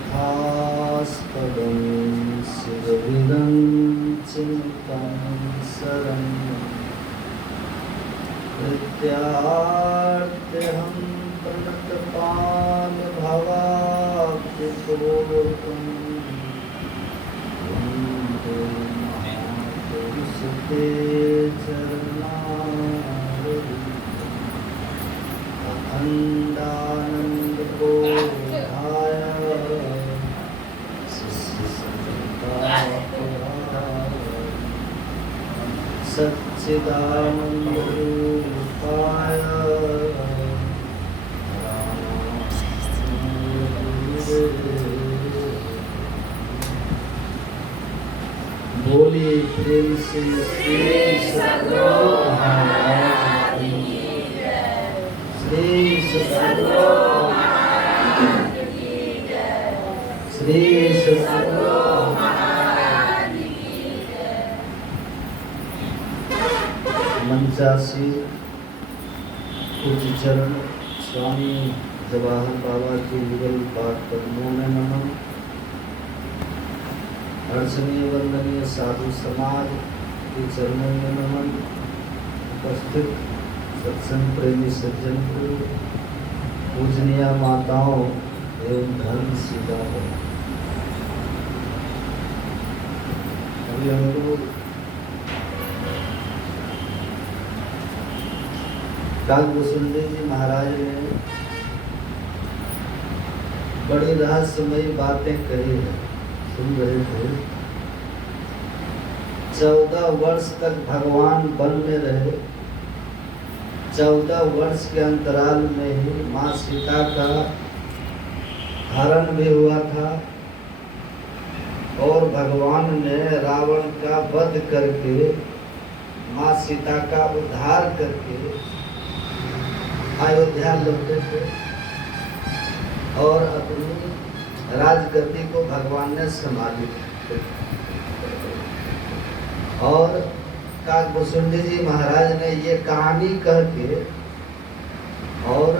तीर्थास्पदं शिवविदं चिन्तं शरण्यं प्रत्यार्त्यहं प्रणतपालभवाब्धिपूर्वकं वन्दे महापुरुषते अखण्डानन्दबोधाय सच्चिदानन्दरूपाय बोलिए प्रेम से श्री सद्गुरु महाराज की जय। श्री सद्गुरु महाराज की जय। श्री सद्गुरु महाराज की जय। मंचासी पूज्य चरण स्वामी जवाहर बाबा के युगल पाद पद्मों में नमन। अर्चनीय वंदनीय साधु समाज के चरणों में नमन। उपस्थित सत्संग प्रेमी सज्जन को, पूजनीय माताओं एवं धर्म सीताओं, अभी हम लोग कालभूषुंडी जी महाराज ने बड़ी रहस्यमयी बातें कही है, सुन रहे थे। 14 वर्ष तक भगवान वन में रहे। 14 वर्ष के अंतराल में ही माँ सीता का हरण भी हुआ था और भगवान ने रावण का वध करके माँ सीता का उद्धार करके अयोध्या लौटे थे और अपनी राजगद्दी को भगवान ने संभाली। और काकभूषुंडी जी महाराज ने ये कहानी कह के और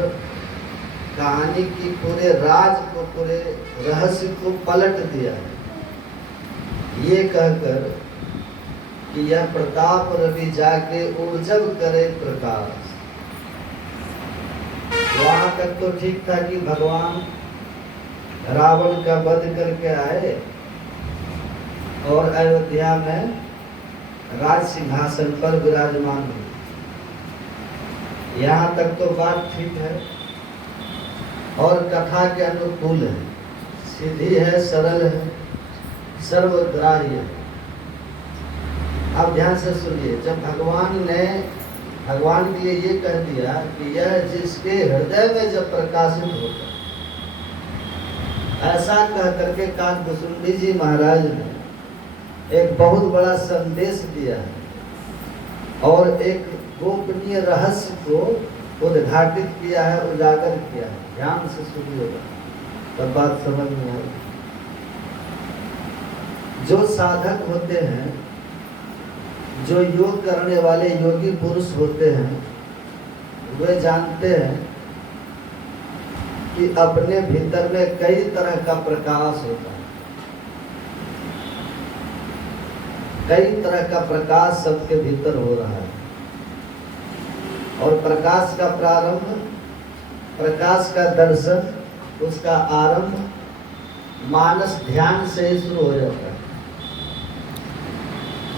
कहानी की पूरे राज को, पूरे रहस्य को पलट दिया, ये कहकर कि यह प्रताप रवि जाके ऊर्जव करे प्रकाश। वहां तक तो ठीक था कि भगवान रावण का वध करके आए और अयोध्या में राज सिंहासन पर विराजमान हुए। यहाँ तक तो बात ठीक है और कथा के अनुकूल है, सीधी है, सरल है, सर्वग्राह्य है। अब ध्यान से सुनिए। जब भगवान ने भगवान के लिए ये कह दिया कि यह जिसके हृदय में जब प्रकाशित होता, ऐसा कह करके काकभूषुंडी जी महाराज ने एक बहुत बड़ा संदेश दिया है और एक गोपनीय रहस्य को उद्घाटित किया है, उजागर किया है। ध्यान से सुनिएगा तब बात समझ में आएगी। जो साधक होते हैं, जो योग करने वाले योगी पुरुष होते हैं, वे जानते हैं कि अपने भीतर में कई तरह का प्रकाश होता है। कई तरह का प्रकाश सबके भीतर हो रहा है और प्रकाश का प्रारंभ, प्रकाश का दर्शन, उसका आरंभ मानस ध्यान से ही शुरू हो जाता है।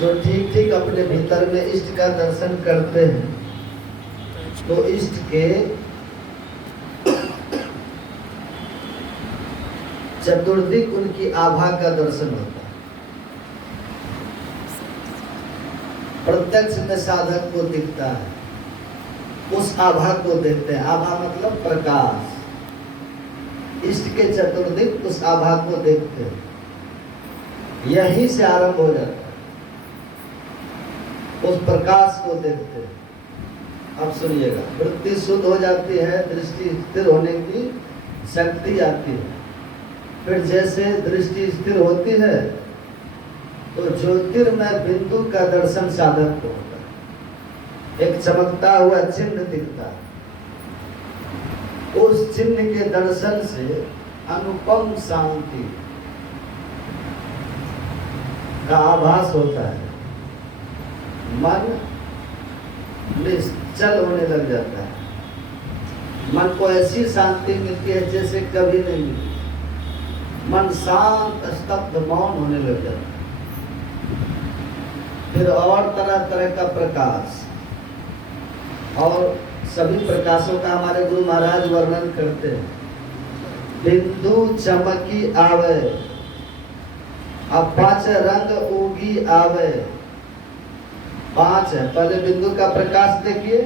जो ठीक ठीक अपने भीतर में इष्ट का दर्शन करते हैं तो इष्ट के चतुर्दिक उनकी आभा का दर्शन होता है। प्रत्यक्ष में साधक को दिखता है, उस आभा को देखते हैं। आभा मतलब प्रकाश। इष्ट के चतुर्दिक उस आभा को देखते हैं, यहीं से आरंभ हो जाता है। उस प्रकाश को देखते हैं। अब सुनिएगा, वृत्ति शुद्ध हो जाती है, दृष्टि स्थिर होने की शक्ति आती है। फिर जैसे दृष्टि स्थिर होती है तो ज्योतिर्मय बिंदु का दर्शन साधक को होता है। एक चमकता हुआ चिन्ह दिखता है। उस चिन्ह के दर्शन से अनुपम शांति का आभास होता है, मन निश्चल होने लग जाता है, मन को ऐसी शांति मिलती है जैसे कभी नहीं मिली, मन शांत स्तब्ध मौन होने लग जाता है। फिर और तरह तरह का प्रकाश, और सभी प्रकाशों का हमारे गुरु महाराज वर्णन करते हैं। बिंदु चमकी आवे, अब 5 रंग उगी आवे। 5 है, पहले बिंदु का प्रकाश देखिए,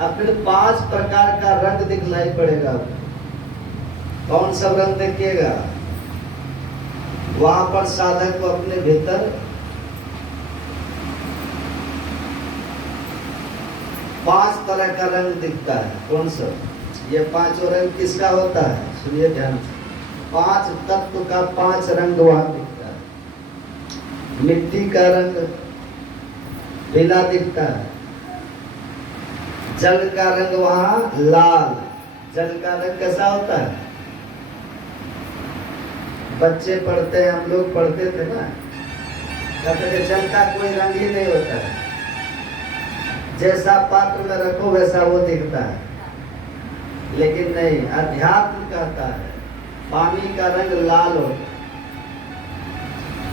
अब फिर 5 प्रकार का रंग दिखलाई पड़ेगा। कौन सा रंग देखिएगा? वहां पर साधक को अपने भीतर 5 तरह का रंग दिखता है। कौन सा? ये 5 रंग किसका होता है? सुनिए ध्यान से। 5 तत्व का 5 रंग वहां दिखता है। मिट्टी का रंग पीला दिखता है, जल का रंग वहां लाल। जल का रंग कैसा होता है? बच्चे पढ़ते हैं, हम लोग पढ़ते थे ना, कहते थे जल का कोई रंग ही नहीं होता है, जैसा पात्र में रखो वैसा वो दिखता है। लेकिन नहीं, अध्यात्म कहता है पानी का रंग लाल होता है।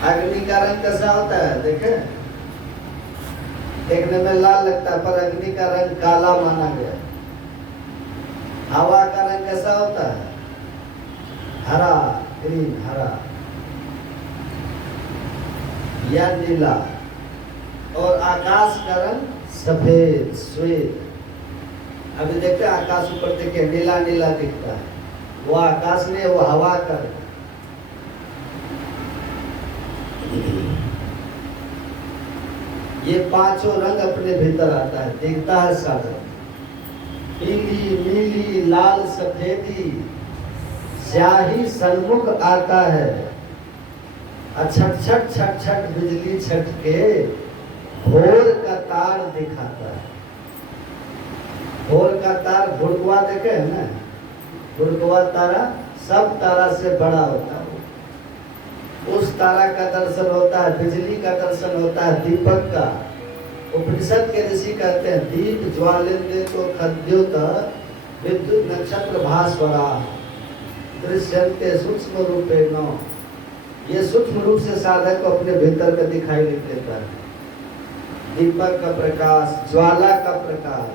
अग्नि का रंग कैसा होता है? देखे, देखने में लाल लगता है पर अग्नि का रंग काला माना गया। हवा का रंग कैसा होता है? हरा, ग्रीन, हरा या नीला। और आकाश का रंग सफेद, श्वेत। अभी देखते हैं आकाश ऊपर देखिए नीला नीला दिखता है, वो आकाश नहीं, वो हवा का रंग। ये 5 रंग अपने भीतर आता है, दिखता है साधक। पीली, नीली, लाल, सफेदी, स्याही सन्मुख आता है। छट छट छट छट बिजली छटके भोर का तार दिखाता है। भोर का तार भुड़कुआ देखे है ना, भुड़कुआ तारा सब तारा से बड़ा होता है। उस तारा का दर्शन होता है, बिजली का दर्शन होता है, दीपक का। उपनिषद के ऋषि कहते हैं दीप ज्वालिंदे तो खद्योत विद्युत नक्षत्र भास्वरा दृश्यन्ते सूक्ष्म रूपे न। ये सूक्ष्म रूप से साधक को अपने भीतर में दिखाई देता है। दीपक का प्रकाश, ज्वाला का प्रकाश,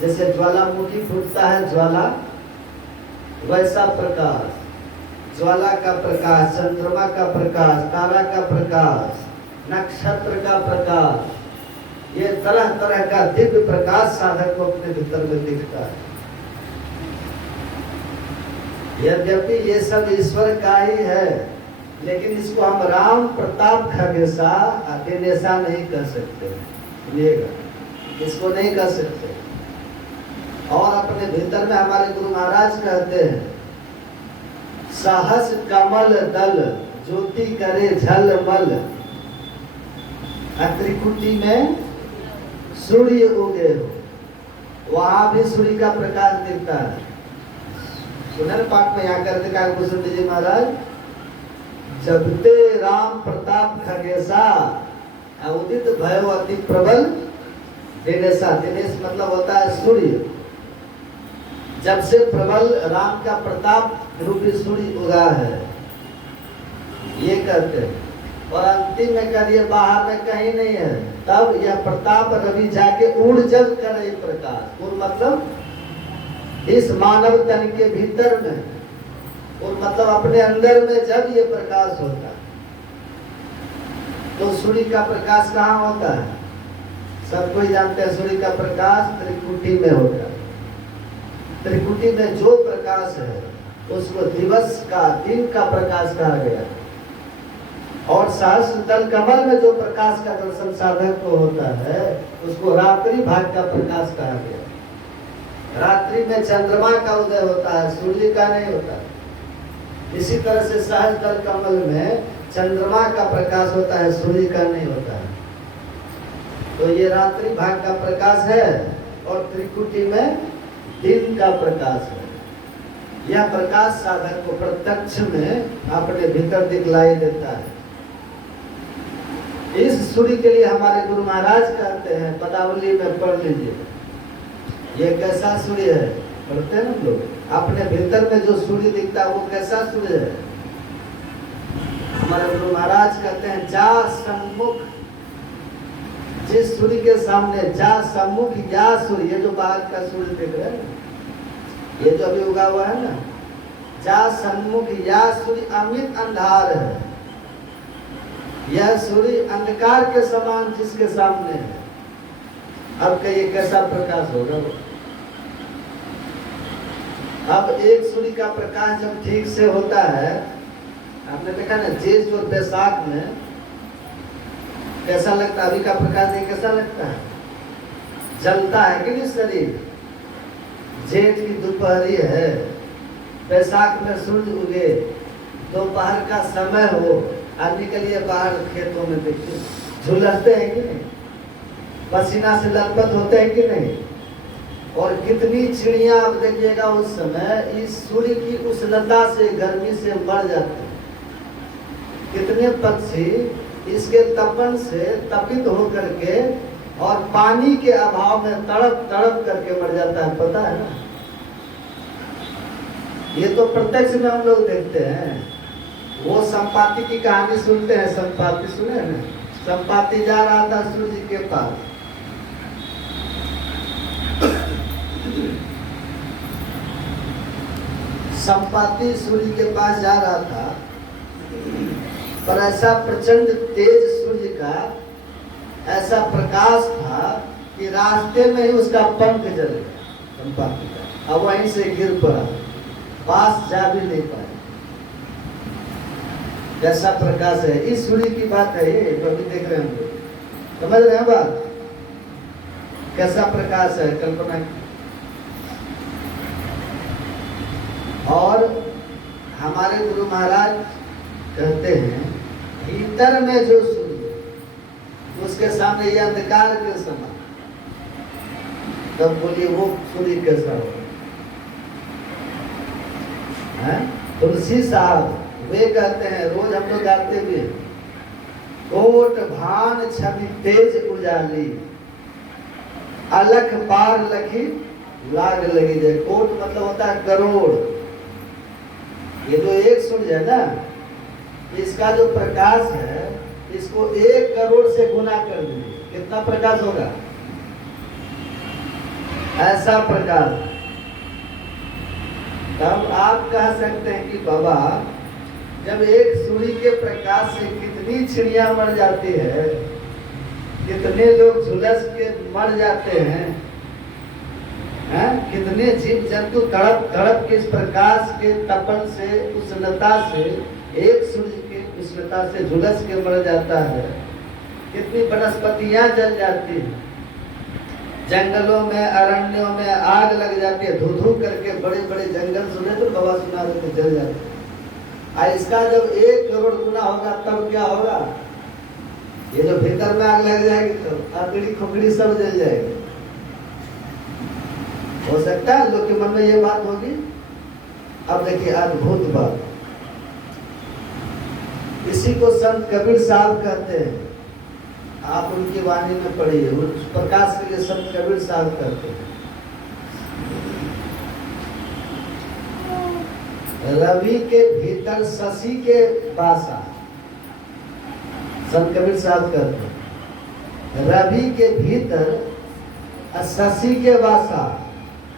जैसे ज्वालामुखी फूटता है ज्वाला, वैसा प्रकाश, ज्वाला का प्रकाश, चंद्रमा का प्रकाश, तारा का प्रकाश, नक्षत्र का प्रकाश, ये तरह तरह का दिव्य प्रकाश साधक को अपने भीतर में दिखता है। यद्यपि ये सब ईश्वर का ही है, लेकिन इसको हम राम प्रताप खगेशा दिनेशा नहीं कर सकते। सुनिएगा, इसको नहीं कर सकते। और अपने भीतर में हमारे गुरु महाराज कहते हैं सहस कमल दल ज्योति करे झलमल, त्रिकुटी में सूर्य उगे हो। वहां भी सूर्य का प्रकाश दिखता है। सुनर पाठ में यहाँ करते का कुशल जी महाराज, जबते राम प्रताप खगेशा उदित भयो अति प्रबल दिनेशा। दिनेश मतलब होता है सूर्य। जब से प्रबल राम का प्रताप रूपी सूर्य उगा है, ये कहते हैं। और अंतिम में कह दिए बाहर में कहीं नहीं है, तब यह प्रताप रवि जाके उड़ जग करे प्रकाश। और मतलब इस मानव तन के भीतर में, और मतलब अपने अंदर में जब ये प्रकाश होता है, तो सूर्य का प्रकाश कहाँ होता है? सब कोई जानते हैं सूर्य का प्रकाश त्रिकुटी में होता है। त्रिकुटी में जो प्रकाश है उसको दिवस का, दिन का प्रकाश कहा गया। और सहस्त्र दल कमल में जो प्रकाश का दर्शन साधक को होता है उसको रात्रि भाग का प्रकाश कहा गया। रात्रि में चंद्रमा का उदय होता है, सूर्य का नहीं होता। इसी तरह से सहस्त्र दल कमल में चंद्रमा का प्रकाश होता है, सूर्य का नहीं होता है। तो ये रात्रि भाग का प्रकाश है और त्रिकुटी में दिन का प्रकाश है। यह प्रकाश साधक को प्रत्यक्ष में अपने भीतर दिखलाई देता है। इस सूर्य के लिए हमारे गुरु महाराज कहते हैं, पदावली में पढ़ लीजिए, ये कैसा सूर्य है, पढ़ते हैं ना लोग, अपने भीतर में जो सूर्य दिखता है वो कैसा सूर्य है। हमारे गुरु महाराज कहते हैं, जा सम्मुख, जिस सूर्य के सामने, जा सम्मुख या सूर्य, ये जो बाहर का सूर्य दिख रहा है ना, ये जो अभी उगा हुआ है ना, जा सम्मुख या सूर्य अमित अंधार है। यह सूर्य अंधकार के समान जिसके सामने है। अब कहिए कैसा प्रकाश होगा वो। अब एक सूर्य का प्रकाश जब ठीक से होता है, आपने देखा ना जेठ और बैसाख में कैसा लगता है, अभी का प्रकाश नहीं कैसा लगता है, जलता है कि नहीं शरीर। जेठ की दोपहरी है, बैसाख में सूर्य उगे, दोपहर का समय हो, और निकलिए बाहर खेतों में, देखिए झुलसते हैं कि नहीं, पसीना से लथपथ होते हैं कि नहीं। और कितनी चिड़िया आप देखिएगा उस समय इस सूर्य की उष्णता से, गर्मी से मर जाते हैं। कितने पक्षी इसके तपन से तपित होकर के और पानी के अभाव में तड़प तड़प करके मर जाता है, पता है ना। ये तो प्रत्यक्ष में हम लोग देखते हैं। वो संपाति की कहानी सुनते हैं, संपाति सुने हैं ना, संपाति जा रहा था सूर्य के पास, संपाति सूर्य के पास जा रहा था, पर ऐसा प्रचंड तेज सूर्य का ऐसा प्रकाश था कि रास्ते में ही उसका पंख जल गया संपाति का, अब वहीं से गिर पड़ा, पास जा भी नहीं पाया। जैसा प्रकाश है, इस सूर्य की बात है ये, तो अभी देख रहे हैं हम लोग, समझ रहे हैं बात, कैसा प्रकाश है, कल्पना की। और हमारे गुरु महाराज कहते हैं, भीतर में जो सूर्य, उसके सामने ये अंधकार के समान, तब बोलिए वो सूर्य कैसा हो। तुलसी साहब वे कहते हैं, रोज हम लोग गाते भी, कोट भान छवि तेज उजाली, अलख पार लखी लाग लगी जाए। कोट मतलब होता है करोड़। ये जो एक सूर्य है ना, इसका जो प्रकाश है, इसको 1 करोड़ से गुना कर दीजिए, कितना प्रकाश होगा, ऐसा प्रकाश। तब आप कह सकते हैं कि बाबा, जब एक सूर्य के प्रकाश से कितनी चिड़िया मर जाती है, कितने लोग झुलस के मर जाते हैं, कितने जीव जंतु तड़प तड़प के इस प्रकाश के तपन से, उष्णता से, एक सूर्य की उष्णता से झुलस के मर जाता है। कितनी वनस्पतियां जल जाती हैं, जंगलों में, अरण्यों में आग लग जाती है, धू धू करके बड़े बड़े जंगल सुने तो बाबा सुना देते, जल जाते हैं। इसका जब 1 करोड़ गुना होगा तब क्या होगा, ये जो भीतर में आग लग जाएगी तो अकड़ी खोकड़ी सब जल जाएगी। हो सकता है लोग के मन में ये बात होगी। अब देखिए अद्भुत बात, इसी को संत कबीर साहब कहते हैं, आप उनकी वाणी में पढ़िए, उस प्रकाश के लिए संत कबीर साहब कहते हैं, रवि के भीतर शशि के वासा। संत कबीर साहब कहते हैं, रवि के भीतर शशि के वासा,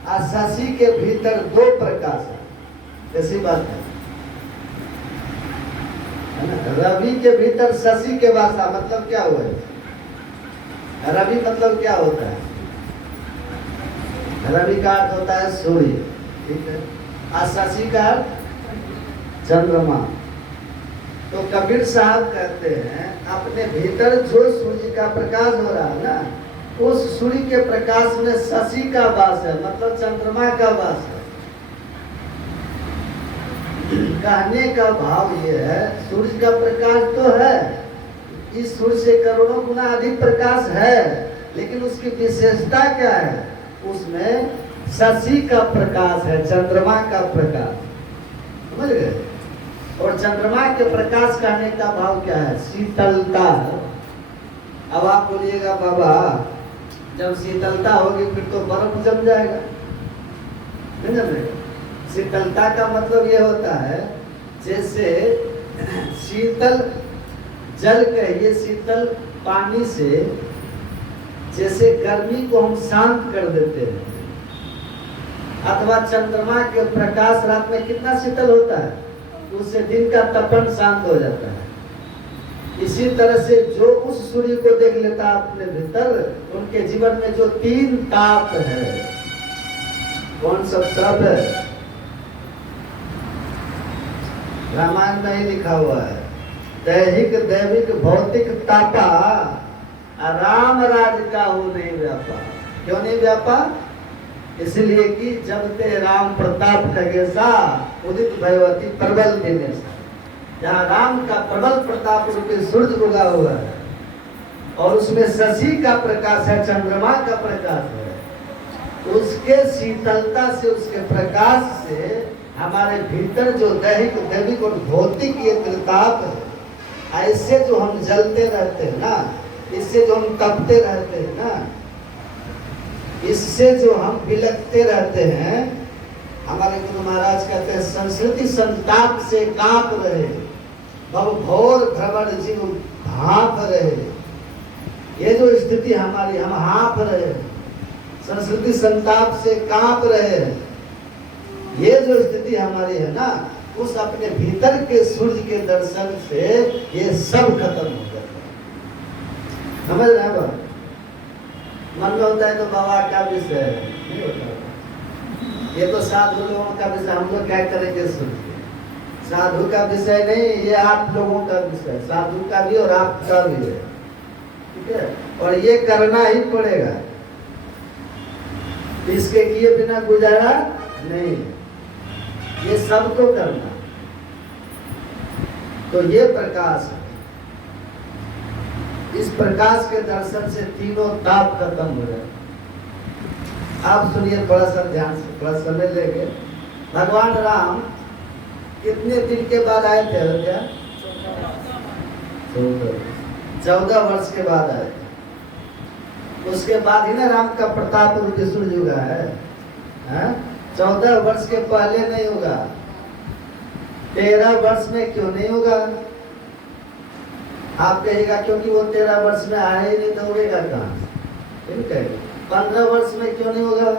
और शशि के भीतर 2 प्रकाश है। कैसी बात है ना, रवि के भीतर शशि के वासा, मतलब क्या हुआ है, रवि मतलब क्या होता है, रवि का अर्थ होता है सूर्य, ठीक है, और शशि का अर्थ चंद्रमा। तो कबीर साहब कहते हैं, अपने भीतर जो सूर्य का प्रकाश हो रहा है ना, उस सूर्य के प्रकाश में शशि का वास है, मतलब चंद्रमा का वास है। कहने का भाव ये है, सूर्य का प्रकाश तो है, इस सूर्य से करोड़ों गुना अधिक प्रकाश है, लेकिन उसकी विशेषता क्या है? उसमें शशि का प्रकाश है, चंद्रमा का प्रकाश, समझ गए? और चंद्रमा के प्रकाश कहने का भाव क्या है? शीतलता। अब आप बोलिएगा बाबा जब शीतलता होगी फिर तो बर्फ जम जाएगा, नहीं जमेगा। शीतलता का मतलब ये होता है जैसे शीतल जल कहिए, शीतल पानी से जैसे गर्मी को हम शांत कर देते हैं, अथवा चंद्रमा के प्रकाश रात में कितना शीतल होता है, उससे दिन का तपन शांत हो जाता है। इसी तरह से जो उस सूर्य को देख लेता है अपने भीतर, उनके जीवन में जो 3 ताप है, कौन सब ताप है? रामायण में ही लिखा हुआ है, दैहिक दैविक भौतिक तापा, राम राज का हो नहीं व्यापा। क्यों नहीं व्यापा? इसलिए कि जब ते राम प्रताप खगेसा उदित भयवती प्रबल दिनेश। जहाँ राम का प्रबल प्रताप रूपी सूर्य उगा हुआ है और उसमें शशि का प्रकाश है, चंद्रमा का प्रकाश है, उसके शीतलता से, उसके प्रकाश से हमारे भीतर जो दैहिक दैविक और भौतिक ये त्रिताप है, ऐसे जो हम जलते रहते हैं ना, इससे जो हम तपते रहते हैं ना, इससे जो हम बिलकते रहते हैं, हमारे गुरु महाराज कहते हैं संस्कृति संताप से कांप रहे, भव घोर भ्रमण जीव भाप रहे। ये जो स्थिति हमारी, हम हाँप रहे, संस्कृति संताप से कांप रहे, ये जो स्थिति हमारी है ना, उस अपने भीतर के सूर्य के दर्शन से ये सब खत्म हो जाता है। समझ रहे हैं बात? मन में होता है तो बाबा का विषय नहीं होता, ये तो साधु लोगों का विषय, हम लोग क्या करेंगे सुन। साधु का विषय नहीं, ये आप लोगों का विषय, साधु का भी और आपका भी है, ठीक है? और ये करना ही पड़ेगा, इसके किए बिना गुजारा नहीं, ये सबको करना। तो ये प्रकाश है, इस प्रकाश के दर्शन से 3 ताप खत्म हो जाए। आप सुनिए थोड़ा सा ध्यान से, थोड़ा समय लेके। भगवान राम कितने दिन के बाद आए थे अयोध्या? 14 वर्ष के बाद आए थे। उसके बाद ही ना राम का प्रताप रूपी सूर्य उगा है। 14 वर्ष के पहले नहीं होगा, 13 वर्ष में क्यों नहीं होगा? आप कहेगा क्योंकि वो 13 वर्ष में आए ही नहीं तो उड़ेगा कहाँ? 15 वर्ष में क्यों नहीं होगा?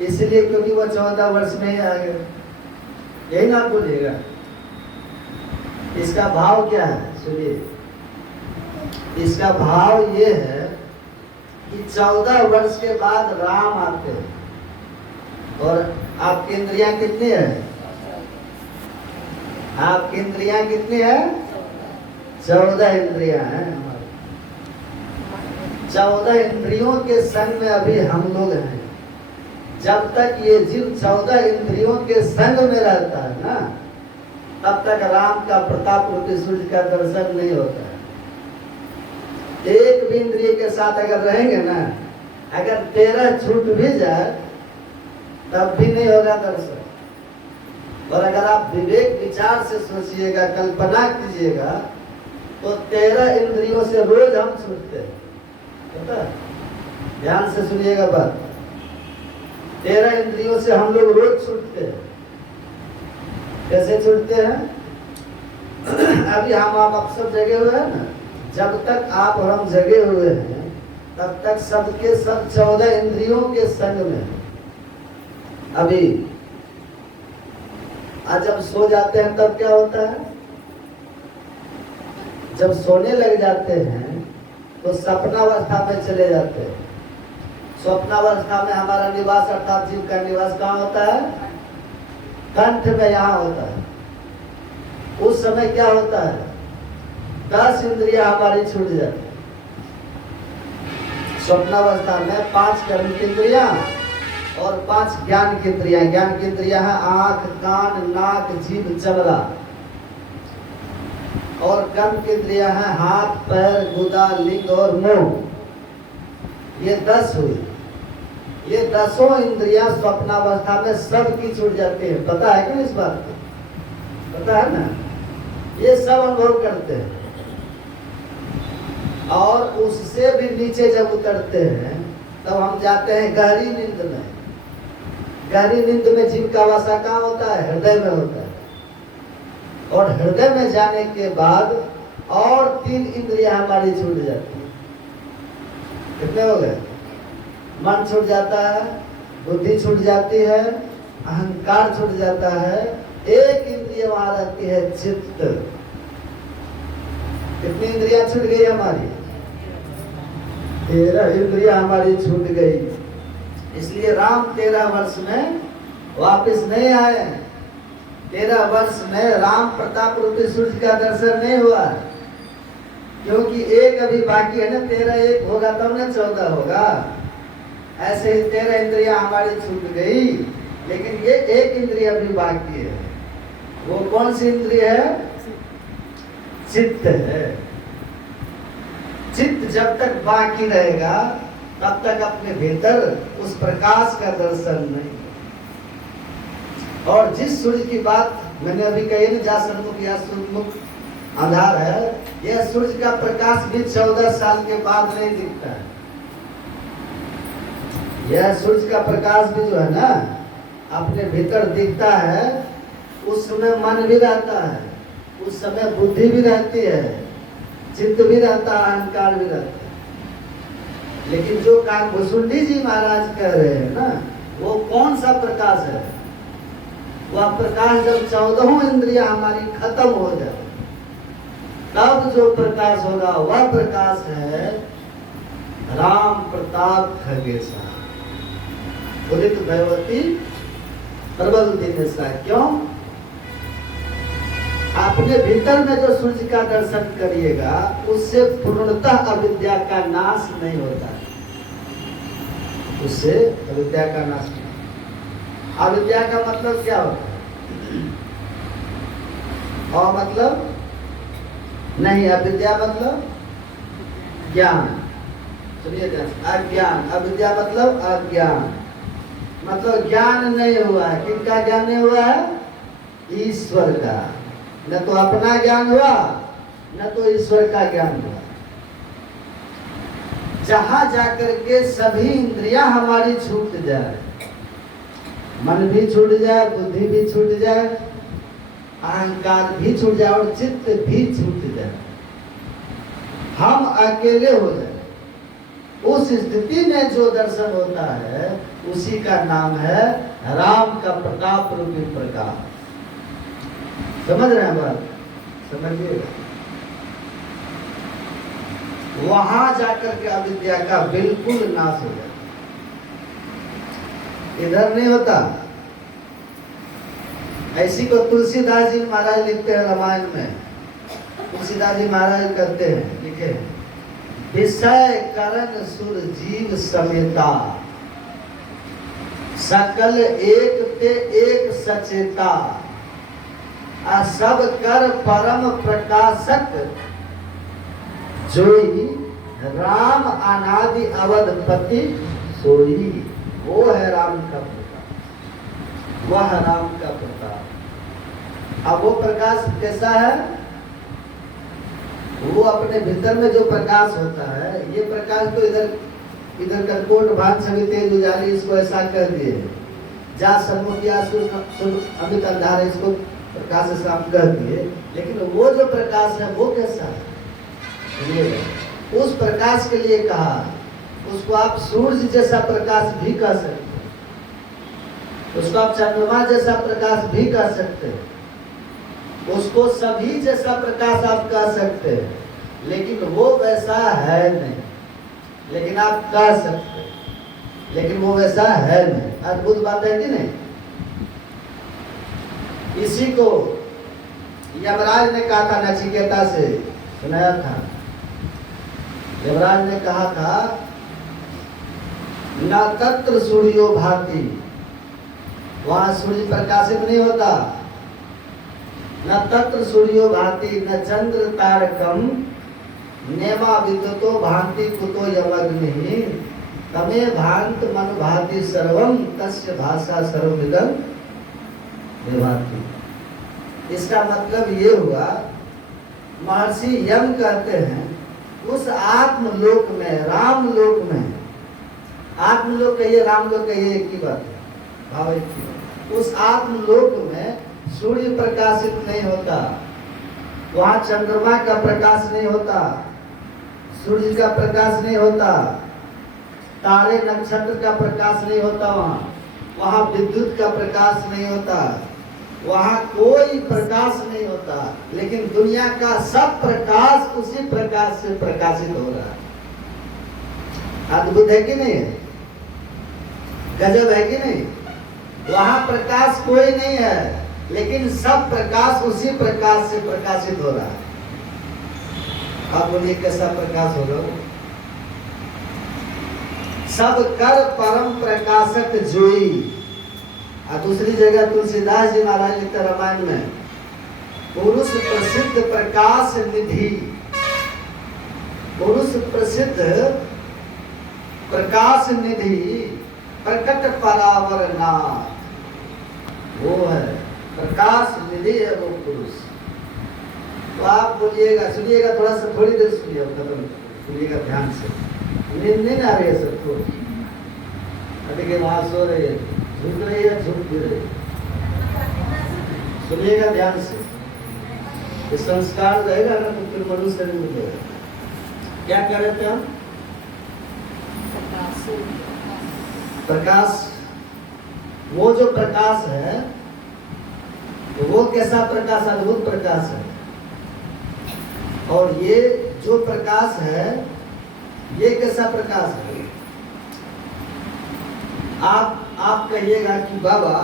इसलिए क्योंकि वो 14 वर्ष में ही आ गए, यही ना बोलिएगा। इसका भाव क्या है सुनिए, इसका भाव ये है कि 14 वर्ष के बाद राम आते हैं। और आपकी इंद्रियां कितनी है? आपकी इंद्रियां कितनी है? 14 इंद्रियां हैं हमारी। 14 इंद्रियों के संग में अभी हम लोग हैं। जब तक ये जीव 14 इंद्रियों के संग में रहता है ना, तब तक राम का प्रताप रूपी सूर्य का दर्शन नहीं होता है। एक भी इंद्रिय के साथ अगर रहेंगे ना, अगर 13 छूट भी जाए तब भी नहीं होगा दर्शन। और अगर आप विवेक विचार से सोचिएगा, कल्पना कीजिएगा, तो 13 इंद्रियों से रोज हम छूटते हैं, पता है? ध्यान से सुनिएगा बात। 13 इंद्रियों से हम लोग रोज छूटते हैं। कैसे छूटते हैं? अभी हम आप सब जगे हुए हैं ना, जब तक आप और हम जगे हुए हैं तब तक सबके सब 14 इंद्रियों के संग में हैं। अभी आज जब सो जाते हैं तब क्या होता है? जब सोने लग जाते हैं तो सपनावस्था में चले जाते हैं। स्वप्नावस्था में हमारा निवास अर्थात जीव का निवास कहाँ होता है? कंठ में, यहाँ होता है। उस समय क्या होता है? 10 इंद्रियां हमारी छूट जाती है। स्वप्नावस्था में 5 कर्म की इंद्रियां और 5 ज्ञान की इंद्रियां। ज्ञान की इंद्रियां हैं आंख, कान, नाक, जीभ, चमड़ा। और कर्म की इंद्रियां हैं हाथ, पैर, गुदा, लिंग और मुंह। ये 10 हुई। ये 10 इंद्रियां स्वप्नावस्था में सबकी छूट जाती है। पता है कि नहीं इस बात को? पता है ना? ये सब अनुभव करते हैं। और उससे भी नीचे जब उतरते हैं तब हम जाते हैं गहरी नींद में। गहरी नींद में जीव का वासा कहाँ होता है? हृदय में होता है। और हृदय में जाने के बाद और 3 इंद्रियां हमारी छूट जाती है। कितने हो गए? मन छूट जाता है, बुद्धि छूट जाती है, अहंकार छूट जाता है, एक इंद्रिय वहां रहती है, चित्त। कितनी इंद्रियां छूट गई हमारी? 13 इंद्रियां हमारी छूट गई। इसलिए राम 13 वर्ष में वापस नहीं आए। 13 वर्ष में राम प्रताप रूपी सूर्य का दर्शन नहीं हुआ, क्योंकि एक अभी बाकी है ना। 13 एक होगा तब ना 14 होगा। ऐसे ही 13 इंद्रियां हमारी छूट गई, लेकिन ये एक इंद्रिय अभी बाकी है। वो कौन सी इंद्रिय है? चित्त है। चित्त जब तक बाकी रहेगा तब तक अपने भीतर उस प्रकाश का दर्शन नहीं। और जिस सूर्य की बात मैंने अभी कही ना, जा सन्मुख या सुन्मुख आधार है, यह सूर्य का प्रकाश भी 14 साल के बाद नहीं दिखता है। यह सूर्य का प्रकाश भी जो है ना अपने भीतर दिखता है। उस समय मन भी रहता है, उस समय बुद्धि भी रहती है, चित्त भी रहता है, अहंकार भी रहता है। लेकिन जो काकभूषुंडी जी महाराज कह रहे हैं ना, वो कौन सा प्रकाश है? वह प्रकाश जब 14 इंद्रियां हमारी खत्म हो जाए तब जो प्रकाश होगा वह प्रकाश है राम प्रताप खगेशा उदित भगवती प्रबल दिनेशा। क्यों? अपने भीतर में जो सूर्य का दर्शन करिएगा उससे पूर्णतः अविद्या का नाश नहीं होता। उससे अविद्या का नाश नहीं। अविद्या का मतलब क्या होता है? और मतलब नहीं, अविद्या मतलब ज्ञान। सुनिए अज्ञान। अविद्या मतलब अज्ञान, मतलब ज्ञान नहीं हुआ है। किसका ज्ञान नहीं हुआ है? ईश्वर का। न तो अपना ज्ञान हुआ, न तो ईश्वर का ज्ञान हुआ। जहां जाकर के सभी इंद्रियां हमारी छूट जाए, मन भी छूट जाए, बुद्धि भी छूट जाए, अहंकार भी छूट जाए और चित्त भी छूट जाए, हम अकेले हो जाए, उस स्थिति में जो दर्शन होता है उसी का नाम है राम का प्रताप रूपी प्रकाश। समझ रहे हैं बात? समझिएगा। वहां जाकर के अविद्या का बिल्कुल नाश हो जाता, इधर नहीं होता। ऐसी को तुलसीदास जी महाराज लिखते हैं रामायण में। तुलसीदास जी महाराज कहते हैं, लिखे हैं, विषय करण सुर जीव समेता, सकल एक ते एक सचेता, सब कर परम प्रकाशक, जोई राम अनादि अवधपति सोई। वो है राम का प्रकाश, वह राम का प्रकाश। अब वो प्रकाश कैसा है? वो अपने भीतर में जो प्रकाश होता है, ये प्रकाश तो इधर का कोट भाग सभी तेज उजाली, इसको ऐसा कर दिए। जा सन्मुख या अमित अंधार, इसको प्रकाश से साफ कर दिए। लेकिन वो जो प्रकाश है वो कैसा है? उस प्रकाश के लिए कहा, उसको आप सूर्य जैसा प्रकाश भी कह सकते हैं, उसको आप चंद्रमा जैसा प्रकाश भी कह सकते हैं, उसको सभी जैसा प्रकाश आप कह सकते हैं, लेकिन वो वैसा है नहीं। लेकिन आप कह सकते हैं, लेकिन वो वैसा है नहीं। अद्भुत बात है कि नहीं? इसी को यमराज ने कहा था नचिकेता से, सुनाया था। यमराज ने कहा था, न तत्र सूर्यो भाति, वहां सूर्य प्रकाशित नहीं होता। न तत्र सूर्यो भाति न चंद्र तारकम, नेमा विद्युतो भांति कुतो यमग्नि, तमे भांत मन भाति सर्वम तस्य भाषा सर्वविदम विभाति। इसका मतलब ये हुआ, महर्षि यम कहते हैं उस आत्मलोक में, राम लोक में, आत्मलोक कहिए राम लोक कहिए एक ही बात है, भाव एक ही है। उस आत्मलोक में सूर्य प्रकाशित नहीं होता, वहां चंद्रमा का प्रकाश नहीं होता, सूर्य का प्रकाश नहीं होता, तारे नक्षत्र का प्रकाश नहीं होता, वहां विद्युत का प्रकाश नहीं होता, वहां कोई प्रकाश नहीं होता, लेकिन दुनिया का सब प्रकाश उसी प्रकाश से प्रकाशित हो रहा है। अद्भुत है कि नहीं? गजब है कि नहीं? वहां प्रकाश कोई नहीं है, लेकिन सब प्रकाश उसी प्रकाश से प्रकाशित हो रहा है। आप बोलिए कैसा प्रकाश होगा? सब कर परम प्रकाशक जोई। और दूसरी जगह तुलसीदास जी महाराज लिखते रामायण में, पुरुष प्रसिद्ध प्रकाश निधि, पुरुष प्रसिद्ध प्रकाश निधि प्रकट परावर नाथ। वो है प्रकाश निधि है वो पुरुष। तो आप बोलिएगा, सुनिएगा, थोड़ा सा थोड़ी देर सुनिए, खत्म सुनिएगा ध्यान से। नींद नहीं आ रही है सबको? अभी के वहां सो रही है, झुक रही है, झुक भी रही है। सुनिएगा ध्यान से, ये संस्कार रहेगा ना तो फिर मनुष्य नहीं मिलेगा। क्या कह रहे थे हम? प्रकाश, वो जो प्रकाश है तो वो कैसा प्रकाश? अद्भुत प्रकाश है। और ये जो प्रकाश है ये कैसा प्रकाश है? आप कहिएगा कि बाबा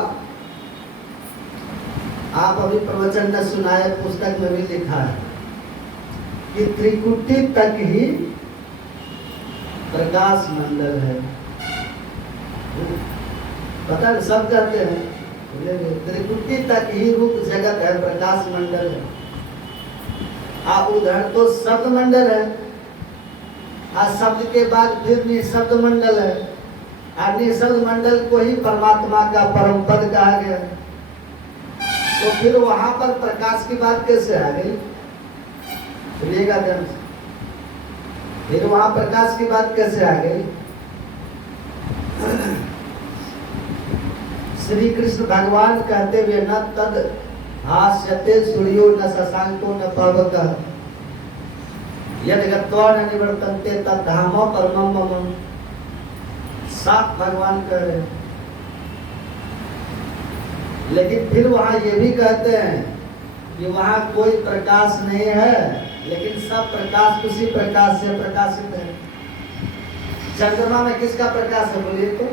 आप अभी प्रवचन में सुनाए, पुस्तक में भी लिखा है कि त्रिकुटी तक ही प्रकाश मंडल है। पता है, सब कहते हैं त्रिकुटी तक ही रूप जगत है, प्रकाश मंडल है। उधर तो शब्द मंडल है, शब्द के बाद फिर निशब्द मंडल है, और निशब्द मंडल को ही परमात्मा का परम पद कहा गया। तो फिर वहां पर प्रकाश की बात कैसे आ गई? सुनिएगा ध्यान से, फिर वहां प्रकाश की बात कैसे आ गई? श्री कृष्ण भगवान कहते हुए न तद हास्यते सूर्यो न शशांको न पावकः यद गत्वा न निवर्तन्ते तद धामो परमं मम। साफ भगवान कह रहे। लेकिन फिर वहां ये भी कहते हैं कि वहां कोई प्रकाश नहीं है, लेकिन सब प्रकाश उसी प्रकाश से प्रकाशित है। चंद्रमा में किसका प्रकाश है बोलिए तो?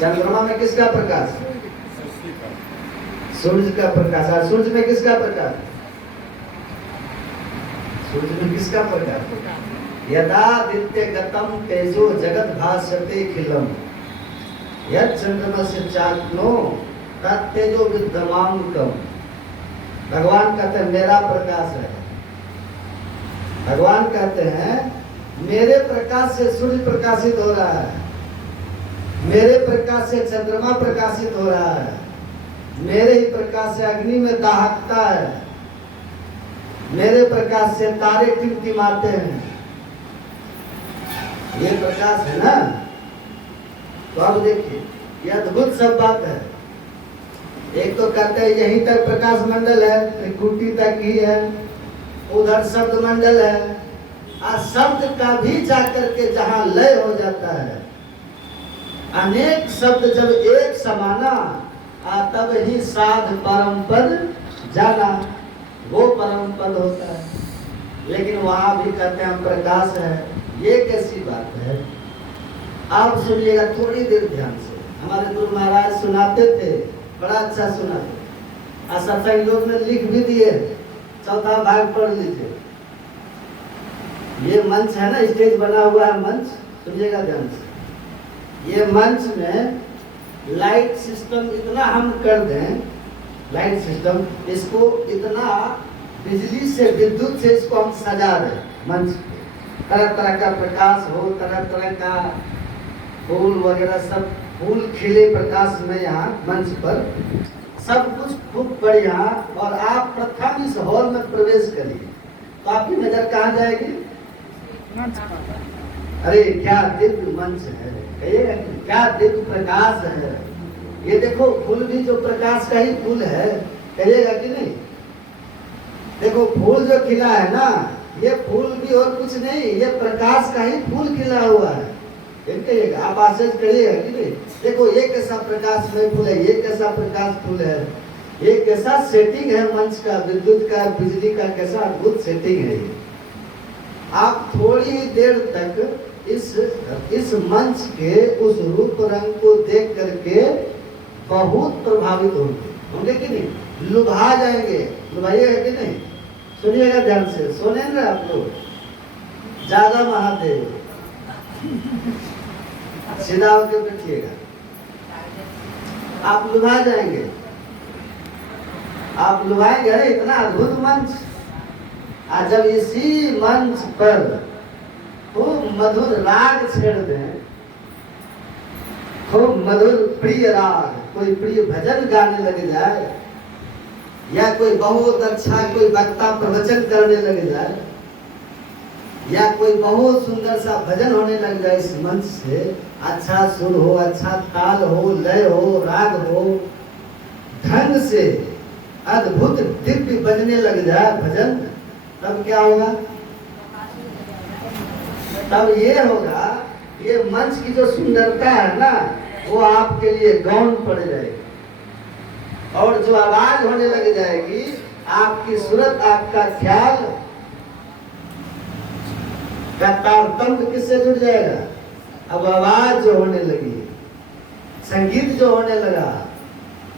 चंद्रमा में किसका प्रकाश? सूर्य का प्रकाश। और सूर्य में किसका प्रकाश? सूर्य में किसका प्रकाश? यदादित्य गतम तेजो जगत भास्यते खिलम यद चंद्रमस्य चाग्नो तत्तेजो विद्यमानकम। भगवान कहते हैं मेरा प्रकाश है। भगवान कहते हैं मेरे प्रकाश से सूर्य प्रकाशित हो रहा है, मेरे प्रकाश से चंद्रमा प्रकाशित हो रहा है, मेरे ही प्रकाश से अग्नि में दाहकता है, मेरे प्रकाश से तारे टिमटिमाते हैं। ये प्रकाश है ना। तो अब देखिए ये अद्भुत सब बात है। एक तो कहते हैं यहीं तक प्रकाश मंडल है, त्रिकुटी तक ही है, उधर शब्द मंडल है, और शब्द का भी जाकर के जहां लय हो जाता है, अनेक शब्द जब एक समाना तब ही साध परम पद जाना, वो परम पद होता है। लेकिन वहां भी कहते हैं हम प्रकाश है। ये कैसी बात है? आप सुनिएगा थोड़ी देर ध्यान से। हमारे गुरु महाराज सुनाते थे, बड़ा अच्छा सुनाते, और सत्संग योग में लिख भी दिए, चौथा भाग पढ़ लीजिए। ये मंच है ना, स्टेज बना हुआ है मंच, सुनिएगा ध्यान से। ये मंच में लाइट सिस्टम इतना हम कर दें, लाइट सिस्टम, इसको इतना बिजली से, विद्युत से इसको हम सजा दें मंच। तरह तरह का प्रकाश हो, तरह तरह का फूल वगैरह, सब फूल खिले प्रकाश में यहाँ मंच पर सब कुछ खूब बढ़िया। और आप प्रथम इस हॉल में प्रवेश करिए तो आपकी नजर कहाँ जाएगी? अरे क्या दिव्य मंच है, कहिएगा क्या दिव्य प्रकाश है। ये देखो फूल भी जो प्रकाश का ही फूल है, कहिएगा कि नहीं? देखो फूल जो खिला है ना, ये फूल भी और कुछ नहीं, ये प्रकाश का ही फूल खिला हुआ है। कहिएगा, आप आश्चर्य करिएगा कि नहीं? देखो ये कैसा प्रकाशमय फूल है, ये कैसा प्रकाश फूल है, ये कैसा सेटिंग है मंच का, विद्युत का, बिजली का, कैसा अद्भुत सेटिंग है ये। आप थोड़ी ही देर तक इस मंच के उस रूप रंग को देख करके बहुत प्रभावित होंगे कि नहीं? लुभा जाएंगे। लुभाइएगा कि नहीं? सुनिएगा ध्यान से, सुने ना आप लोग, ज्यादा महादेव सीधा होकर बैठिएगा, आप लुभा जाएंगे। आप लुभाएंगे, अरे इतना अद्भुत मंच। आज जब इसी मंच पर खूब मधुर राग छेड़ दें, खूब मधुर प्रिय राग, कोई प्रिय भजन गाने लग जाए, या कोई बहुत अच्छा कोई वक्ता प्रवचन करने लग जाए, या कोई बहुत सुंदर सा भजन होने लग जाए इस मंच से, अच्छा सुर हो, अच्छा ताल हो, लय हो, राग हो, ढंग से अद्भुत दिव्य बजने लग जाए भजन, तब क्या होगा? तब ये होगा, ये मंच की जो सुंदरता है ना, वो आपके लिए गौण पड़ जाएगी। और जो आवाज होने लग जाएगी, आपकी सूरत, आपका ख्याल का तारतम्य किससे जुड़ जाएगा? अब आवाज जो होने लगी, संगीत जो होने लगा,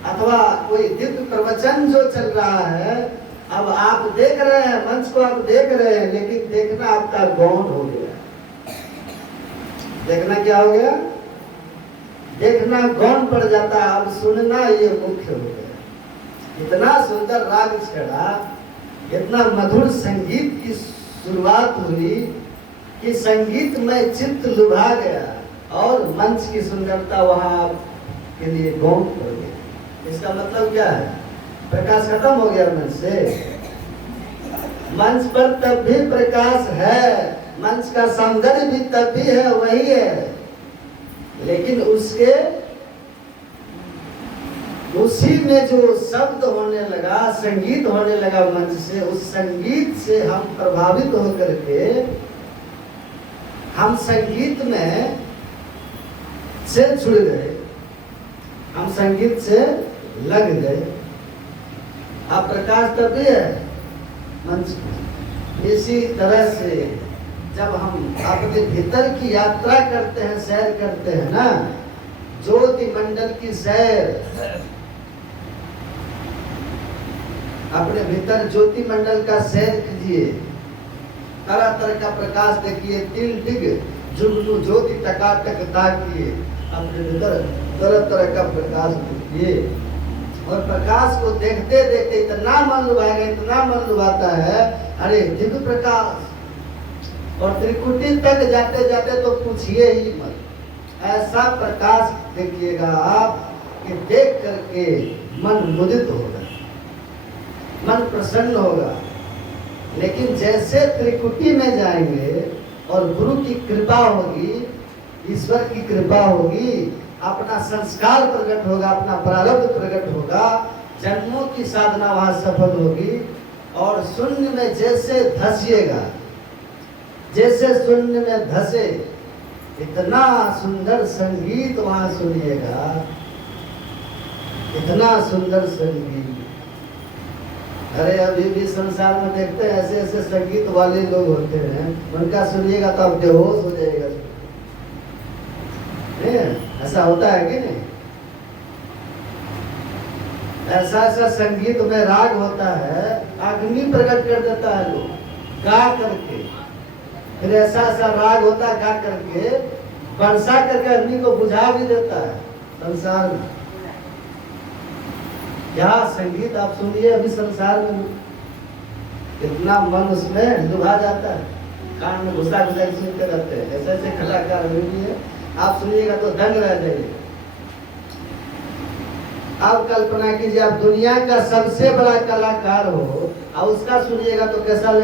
अथवा कोई दिव्य प्रवचन जो चल रहा है, अब आप देख रहे हैं, मंच को आप देख रहे हैं, लेकिन देखना आपका गौण हो गया। देखना क्या हो गया? देखना गौण पड़ जाता है, अब सुनना ये मुख्य हो गया। इतना सुंदर राग छेड़ा, इतना मधुर संगीत की शुरुआत हुई कि संगीत में चित्त लुभा गया और मंच की सुंदरता वहां के लिए गौण पड़ गया। इसका मतलब क्या है? प्रकाश खत्म हो गया मंच से। मंच पर तब भी प्रकाश है, मंच का सौंदर्य भी तब भी है, वही है, लेकिन उसके उसी में जो शब्द होने लगा, संगीत होने लगा मंच से, उस संगीत से हम प्रभावित होकर के हम संगीत में से जुड़ गए, हम संगीत से लग गए। अब प्रकाश तभी है मंच। इसी तरह से जब हम अपने भीतर की यात्रा करते हैं, सैर करते हैं ना, ज्योति मंडल की सैर, अपने भीतर ज्योति मंडल का सैर कीजिए, तरह तरह का प्रकाश देखिए, तिल दिग जुगनू ज्योति टकाटक ताकिए, अपने भीतर तरह तरह का प्रकाश देखिए। और प्रकाश को देखते देखते इतना मन लुभाएगा, इतना मन लुभाता है, अरे दिव्य प्रकाश। और त्रिकुटी तक जाते जाते तो पूछिए ही मत, ऐसा प्रकाश देखिएगा आप कि देख करके मन मुदित होगा, मन प्रसन्न होगा। लेकिन जैसे त्रिकुटी में जाएंगे और गुरु की कृपा होगी, ईश्वर की कृपा होगी, अपना संस्कार प्रकट होगा, अपना प्रारब्ध प्रकट होगा, जन्मों की साधना वहां सफल होगी। और शून्य में जैसे धसिएगा, जैसे शून्य में धसे, इतना सुंदर संगीत वहां सुनिएगा, इतना सुंदर संगीत। अरे अभी भी संसार में देखते हैं ऐसे ऐसे संगीत वाले लोग होते हैं, उनका सुनिएगा तो आप बेहोश हो जाएगा। ऐसा होता है कि नहीं? ऐसा ऐसा संगीत में राग होता है, अग्नि प्रकट कर देता है लोग गा करके। फिर ऐसा ऐसा राग होता है गा करके, बरसा करके अग्नि को बुझा भी देता है संसार में। क्या संगीत आप सुनिए अभी संसार में, कितना मन उसमें लुभा जाता है। कान में घुसा घुसा के सुनते रहते हैं। ऐसे ऐसे कलाकार अभी भी है, आप सुनिएगा तो दंग रह जाइए। आप कल्पना कीजिए, आप दुनिया का सबसे बड़ा कलाकार हो और उसका सुनिएगा तो कैसा लगेगा।